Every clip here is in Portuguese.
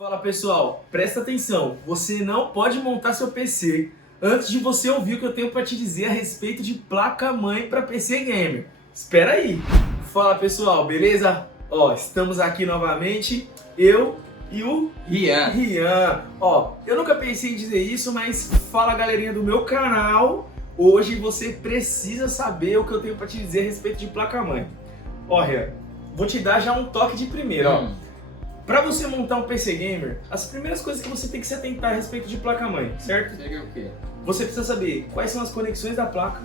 Fala pessoal, presta atenção, você não pode montar seu PC antes de você ouvir o que eu tenho para te dizer a respeito de placa-mãe para PC Gamer. Espera aí! Fala pessoal, beleza? Estamos aqui novamente, eu e o Rian. Eu nunca pensei em dizer isso, mas fala galerinha do meu canal, hoje você precisa saber o que eu tenho para te dizer a respeito de placa-mãe. Rian, vou te dar já um toque de primeira, Para você montar um PC Gamer, as primeiras coisas que você tem que se atentar a respeito de placa-mãe, certo? Seria o quê? Você precisa saber quais são as conexões da placa,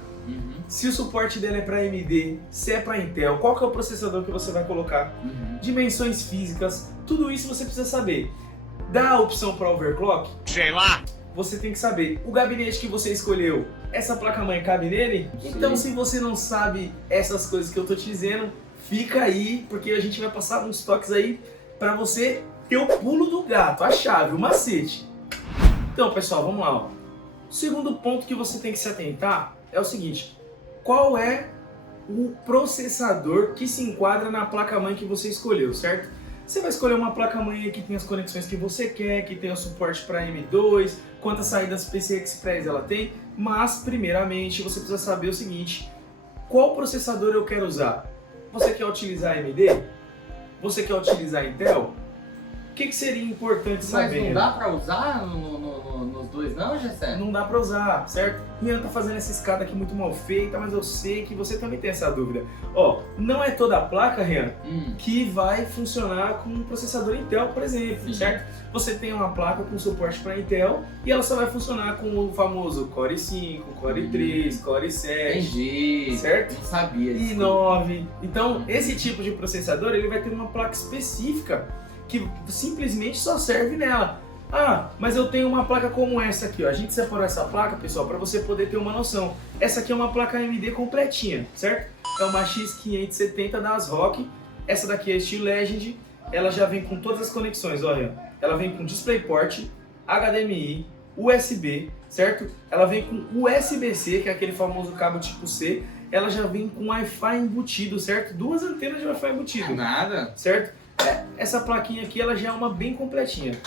se o suporte dela é para AMD, se é para Intel, qual que é o processador que você vai colocar, dimensões físicas, tudo isso você precisa saber. Dá a opção para overclock? Sei lá! Você tem que saber, o gabinete que você escolheu, essa placa-mãe cabe nele? Sim. Então se você não sabe essas coisas que eu tô te dizendo, fica aí, porque a gente vai passar uns toques aí para você ter o pulo do gato, a chave, o macete. Então pessoal, vamos lá. O segundo ponto que você tem que se atentar é o seguinte: qual é o processador que se enquadra na placa-mãe que você escolheu, certo? Você vai escolher uma placa-mãe que tem as conexões que você quer, que tem o suporte para M2, quantas saídas PCI Express ela tem, mas primeiramente você precisa saber o seguinte: qual processador eu quero usar? Você quer utilizar AMD? Você quer utilizar Intel? O que seria importante saber? Mas não dá pra usar nos dois não, Gessé? Não dá pra usar, certo? Rian tá fazendo essa escada aqui muito mal feita, mas eu sei que você também tem essa dúvida. Não é toda a placa, Rian, que vai funcionar com um processador Intel, por exemplo, certo? Você tem uma placa com suporte para Intel e ela só vai funcionar com o famoso Core 5, Core 3, Core 7, Entendi. certo? Não sabia. i9. Então, esse tipo de processador, ele vai ter uma placa específica que simplesmente só serve nela. Mas eu tenho uma placa como essa aqui, ó. A gente separou essa placa, pessoal, para você poder ter uma noção. Essa aqui é uma placa AMD completinha, certo? É uma X570 da ASRock. Essa daqui é a Steel Legend. Ela já vem com todas as conexões, olha. Ela vem com DisplayPort, HDMI, USB, certo? Ela vem com USB-C, que é aquele famoso cabo tipo C. Ela já vem com Wi-Fi embutido, certo? 2 antenas de Wi-Fi embutido. Nada. Certo? Essa plaquinha aqui, ela já é uma bem completinha.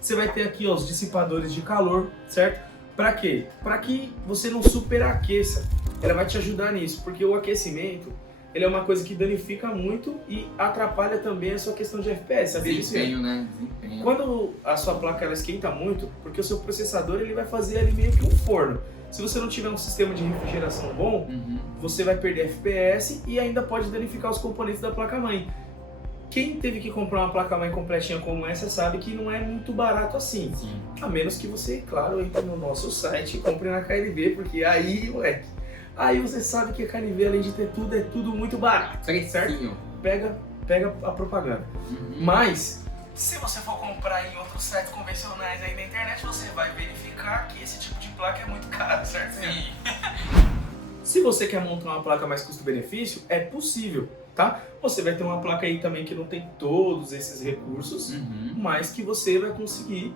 Você vai ter aqui os dissipadores de calor, certo? Para quê? Para que você não superaqueça. Ela vai te ajudar nisso, porque o aquecimento, ele é uma coisa que danifica muito e atrapalha também a sua questão de FPS, sabia disso? Desempenho, né? Desempenho. Quando a sua placa ela esquenta muito, porque o seu processador ele vai fazer ali meio que um forno. Se você não tiver um sistema de refrigeração bom, você vai perder FPS e ainda pode danificar os componentes da placa-mãe. Quem teve que comprar uma placa-mãe completinha como essa sabe que não é muito barato assim. Sim. A menos que você, claro, entre no nosso site e compre na KNV, porque aí, moleque, aí você sabe que a KNV, além de ter tudo, é tudo muito barato, certo? Pega a propaganda. Mas, se você for comprar em outros sites convencionais aí na internet, você vai verificar que esse tipo de placa é muito caro, certo? Sim. Se você quer montar uma placa mais custo-benefício, é possível, tá? Você vai ter uma placa aí também que não tem todos esses recursos, mas que você vai conseguir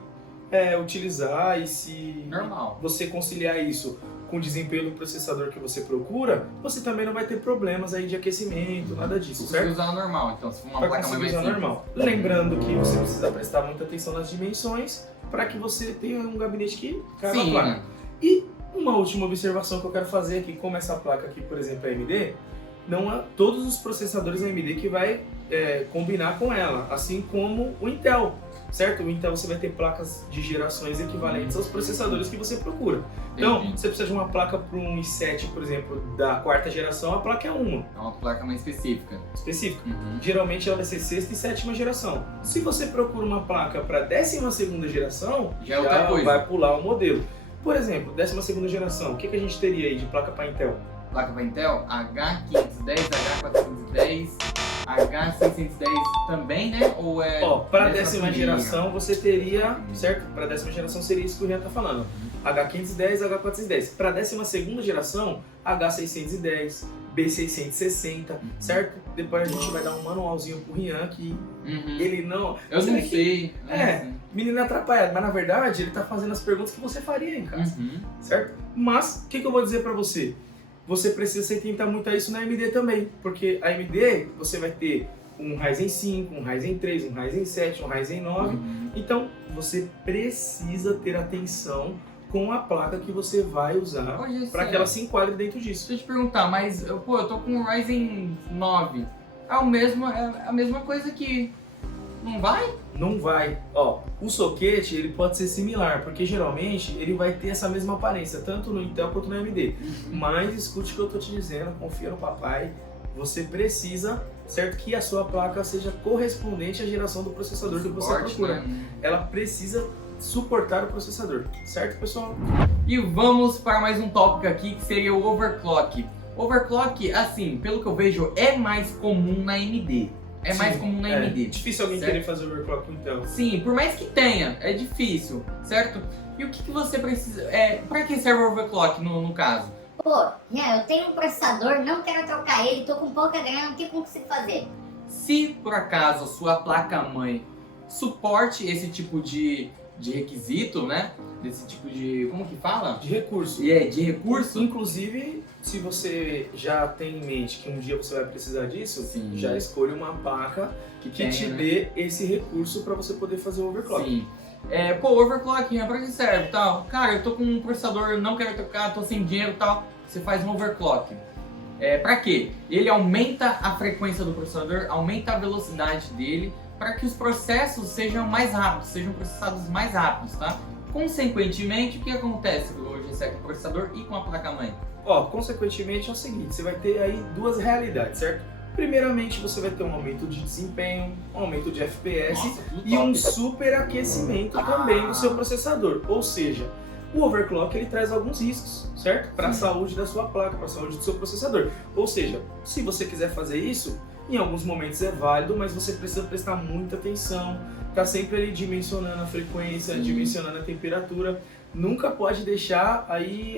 utilizar, e se Normal. você conciliar isso com o desempenho do processador que você procura, você também não vai ter problemas aí de aquecimento, nada disso, Se certo? usar normal, então se for uma Vai placa conseguir mais usar simples. normal. Lembrando que você precisa prestar muita atenção nas dimensões para que você tenha um gabinete que caiba a Sim, placa. né? E uma última observação que eu quero fazer aqui, como essa placa aqui, por exemplo, é AMD, não há todos os processadores AMD que vai combinar com ela, assim como o Intel, certo? O Intel você vai ter placas de gerações equivalentes aos processadores que você procura. Então, Entendi. você precisa de uma placa para um i7, por exemplo, da 4ª geração, a placa é uma É uma placa mais específica. específica. Geralmente ela vai ser 6ª e 7ª geração. Se você procura uma placa para 12ª geração, Já é outra coisa. vai pular o modelo. Por exemplo, 12ª geração, o que a gente teria aí de placa para Intel? Placa para Intel, H510, H410, H610 também, né? Ou é... Para a dessa 10ª família? geração você teria, certo? Para a 10ª geração seria isso que o Rian tá falando. H510, H410. Para a 12ª geração, H610, B660, certo? Depois a gente vai dar um manualzinho pro Rian que ele não... Eu Você não vê que- sei. Menino atrapalhado, mas na verdade ele tá fazendo as perguntas que você faria em casa, certo? Mas, o que eu vou dizer para você? Você precisa se atentar muito a isso na AMD também, porque a AMD você vai ter um Ryzen 5, um Ryzen 3, um Ryzen 7, um Ryzen 9. Então, você precisa ter atenção com a placa que você vai usar para que ela se enquadre dentro disso. Deixa eu te perguntar, mas eu tô com um Ryzen 9. É a mesma coisa que... Não vai? Não vai. Ó, o soquete ele pode ser similar, porque geralmente ele vai ter essa mesma aparência, tanto no Intel quanto no AMD. Mas escute o que eu tô te dizendo, confia no papai. Você precisa, certo, que a sua placa seja correspondente à geração do processador que você procura. Né? Ela precisa suportar o processador, certo, pessoal? E vamos para mais um tópico aqui, que seria o overclock. Overclock, assim, pelo que eu vejo, é mais comum na AMD. É mais comum na AMD. É difícil alguém querer fazer overclock com Intel. Sim, por mais que tenha, é difícil, certo? E o que você precisa... Para que serve o overclock no caso? Pô, eu tenho um processador, não quero trocar ele, tô com pouca grana, o que eu consigo fazer? Se por acaso a sua placa-mãe suporte esse tipo de requisito, né? Desse tipo de... como que fala? De recurso. De recurso. Inclusive, se você já tem em mente que um dia você vai precisar disso, Sim. já escolha uma placa que te dê esse recurso para você poder fazer o overclock. Sim. Overclock, pra que serve tal? Cara, eu tô com um processador, não quero trocar, tô sem dinheiro e tal. Você faz um overclock. Pra quê? Ele aumenta a frequência do processador, aumenta a velocidade dele, para que os processos sejam mais rápidos, sejam processados mais rápidos, tá? Consequentemente, o que acontece com o GSEC processador e com a placa-mãe? Consequentemente é o seguinte, você vai ter aí duas realidades, certo? Primeiramente, você vai ter um aumento de desempenho, um aumento de FPS e um superaquecimento também do seu processador. Ou seja, o overclock ele traz alguns riscos, certo? Para a saúde da sua placa, para a saúde do seu processador. Ou seja, se você quiser fazer isso, em alguns momentos é válido, mas você precisa prestar muita atenção, tá sempre ali dimensionando a frequência, dimensionando a temperatura. Nunca pode deixar aí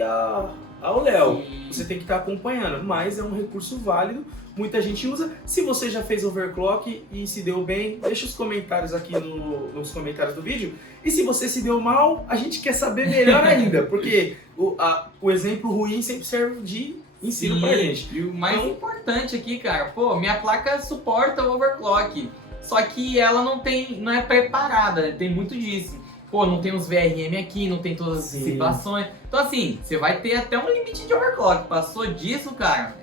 ao léu. Você tem que estar acompanhando, mas é um recurso válido, muita gente usa. Se você já fez overclock e se deu bem, deixa os comentários aqui nos comentários do vídeo. E se você se deu mal, a gente quer saber melhor ainda, porque o exemplo ruim sempre serve de ensino pra gente. E o mais importante aqui, cara, minha placa suporta o overclock, só que ela não é preparada, tem muito disso. Não tem os VRM aqui, não tem todas as situações. Então assim, você vai ter até um limite de overclock. Passou disso, cara,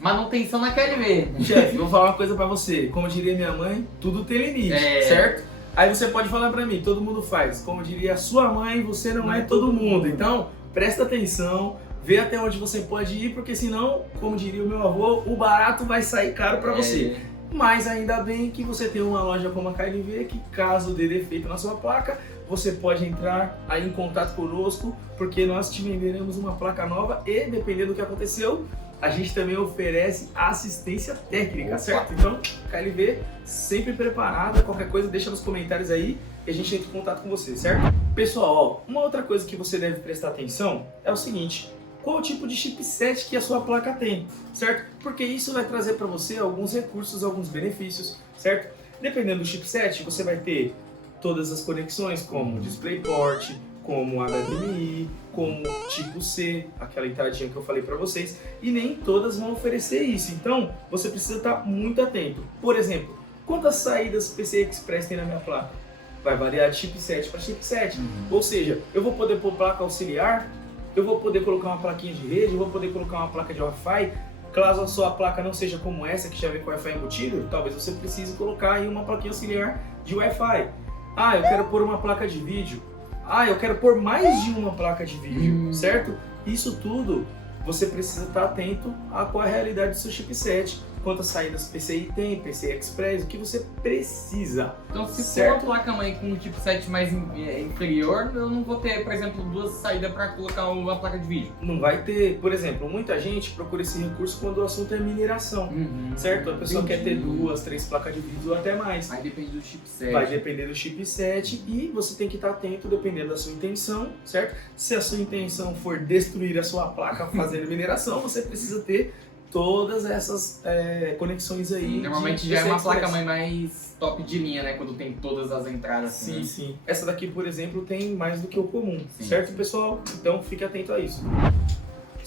manutenção na QLV. Chefe, vou falar uma coisa pra você. Como diria minha mãe, tudo tem limite, certo? Aí você pode falar pra mim, todo mundo faz. Como diria a sua mãe, você não é todo mundo. Então, presta atenção, vê até onde você pode ir, porque senão, como diria o meu avô, o barato vai sair caro pra você. Mas ainda bem que você tem uma loja como a KLV, que caso dê defeito na sua placa, você pode entrar aí em contato conosco, porque nós te venderemos uma placa nova e, dependendo do que aconteceu, a gente também oferece assistência técnica, certo? Então, KLV sempre preparada, qualquer coisa deixa nos comentários aí e a gente entra em contato com você, certo? Pessoal, uma outra coisa que você deve prestar atenção é o seguinte: qual o tipo de chipset que a sua placa tem, certo? Porque isso vai trazer para você alguns recursos, alguns benefícios, certo? Dependendo do chipset, você vai ter todas as conexões, como DisplayPort, como HDMI, como tipo C, aquela entradinha que eu falei para vocês, e nem todas vão oferecer isso. Então, você precisa estar muito atento. Por exemplo, quantas saídas PCI Express tem na minha placa? Vai variar de chipset para chipset. Ou seja, eu vou poder pôr placa auxiliar, eu vou poder colocar uma plaquinha de rede, eu vou poder colocar uma placa de Wi-Fi. Caso a sua placa não seja como essa, que já vem com Wi-Fi embutido, talvez você precise colocar aí uma plaquinha auxiliar de Wi-Fi. Eu quero pôr uma placa de vídeo. Eu quero pôr mais de uma placa de vídeo, certo? Isso tudo você precisa estar atento a qual é a realidade do seu chipset, quantas saídas PCI tem, PCI Express, o que você precisa. Então, se for uma placa-mãe com um chipset mais inferior, eu não vou ter, por exemplo, duas saídas para colocar uma placa de vídeo. Não vai ter, por exemplo, muita gente procura esse recurso quando o assunto é mineração, certo? A pessoa quer ter 2, 3 placas de vídeo ou até mais. Aí depende do chipset. Vai depender do chipset e você tem que estar atento dependendo da sua intenção, certo? Se a sua intenção for destruir a sua placa fazendo mineração, você precisa ter todas essas conexões aí. Sim, normalmente já é uma placa-mãe mais top de linha, né? Quando tem todas as entradas. Sim, sim. Essa daqui, por exemplo, tem mais do que o comum, certo, pessoal? Então fique atento a isso.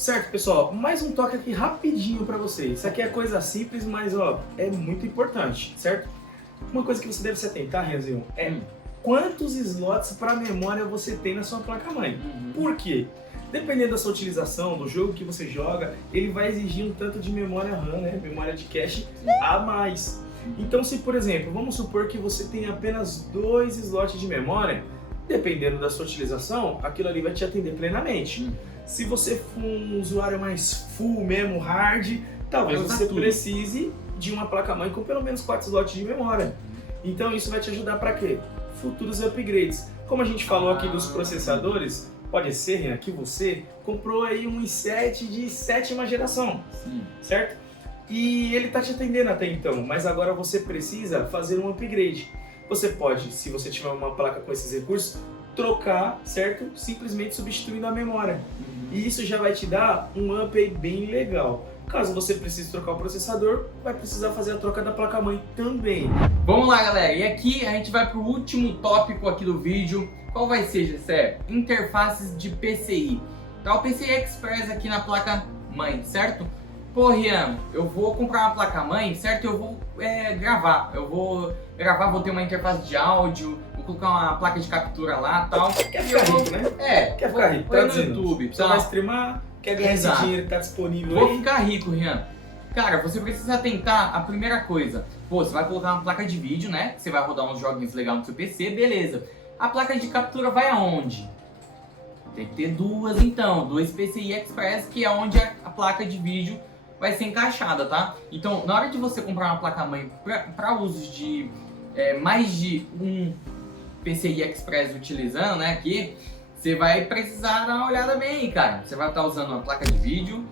Certo, pessoal? Mais um toque aqui rapidinho para vocês. Isso aqui é coisa simples, mas ó, é muito importante, certo? Uma coisa que você deve se atentar, Renzinho, é quantos slots para memória você tem na sua placa-mãe. Por quê? Dependendo da sua utilização, do jogo que você joga, ele vai exigir um tanto de memória RAM, né? Memória de cache a mais. Então, se por exemplo, vamos supor que você tem apenas 2 slots de memória, dependendo da sua utilização, aquilo ali vai te atender plenamente. Se você for um usuário mais full mesmo, hard, talvez você precise de uma placa-mãe com pelo menos 4 slots de memória. Então isso vai te ajudar para quê? Futuros upgrades. Como a gente falou aqui dos processadores, pode ser, Renan, que você comprou aí um i7 de 7ª geração, certo? E ele está te atendendo até então, mas agora você precisa fazer um upgrade. Você pode, se você tiver uma placa com esses recursos, trocar, certo? Simplesmente substituindo a memória. E isso já vai te dar um up aí bem legal. Caso você precise trocar o processador, vai precisar fazer a troca da placa-mãe também. Vamos lá, galera. E aqui a gente vai para o último tópico aqui do vídeo. Qual vai ser, Gessé? Interfaces de PCI. Tá o PCI Express aqui na placa-mãe, certo? Pô, Rian, eu vou comprar uma placa-mãe, certo? Eu vou gravar. Vou ter uma interface de áudio, vou colocar uma placa de captura lá e tal. Quer ficar rico, né? Quer ficar rico, no YouTube. Você vai streamar, quer ganhar esse dinheiro que tá disponível aí. Vou aí. ficar rico, Rian. Cara, você precisa atentar a primeira coisa. Pô, você vai colocar uma placa de vídeo, né? Você vai rodar uns joguinhos legais no seu PC, beleza. A placa de captura vai aonde? Tem que ter 2 então, 2 PCI Express, que é onde a placa de vídeo vai ser encaixada, tá? Então, na hora de você comprar uma placa-mãe para usos de mais de um PCI Express utilizando, né, aqui, você vai precisar dar uma olhada bem, cara. Você vai estar usando uma placa de vídeo,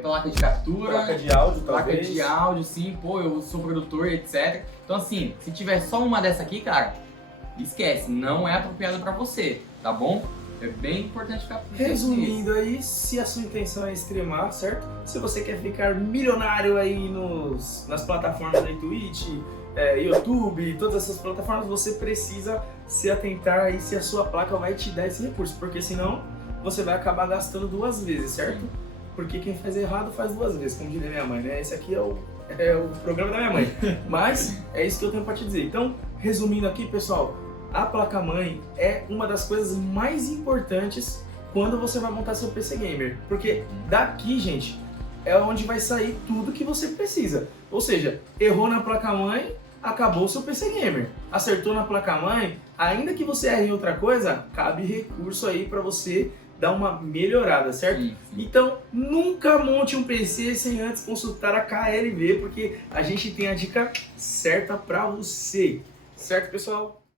placa de captura, placa de áudio, placa talvez. de áudio, sim, pô, eu sou produtor, etc. Então, assim, se tiver só uma dessa aqui, cara, esquece, não é apropriado para você, tá bom? É bem importante ficar por dentro disso. Resumindo aí, se a sua intenção é streamar, certo? Se você quer ficar milionário aí nas plataformas aí, Twitch, YouTube, todas essas plataformas, você precisa se atentar aí se a sua placa vai te dar esse recurso, porque senão você vai acabar gastando 2 vezes, certo? Sim. Porque quem faz errado faz 2 vezes, como diria minha mãe, né? Esse aqui é o programa da minha mãe. Mas é isso que eu tenho pra te dizer. Então, resumindo aqui, pessoal, a placa-mãe é uma das coisas mais importantes quando você vai montar seu PC Gamer. Porque daqui, gente, é onde vai sair tudo que você precisa. Ou seja, errou na placa-mãe, acabou o seu PC Gamer. Acertou na placa-mãe, ainda que você erre em outra coisa, cabe recurso aí para você dar uma melhorada, certo? Sim. Então, nunca monte um PC sem antes consultar a KLV, porque a gente tem a dica certa para você. Certo, pessoal?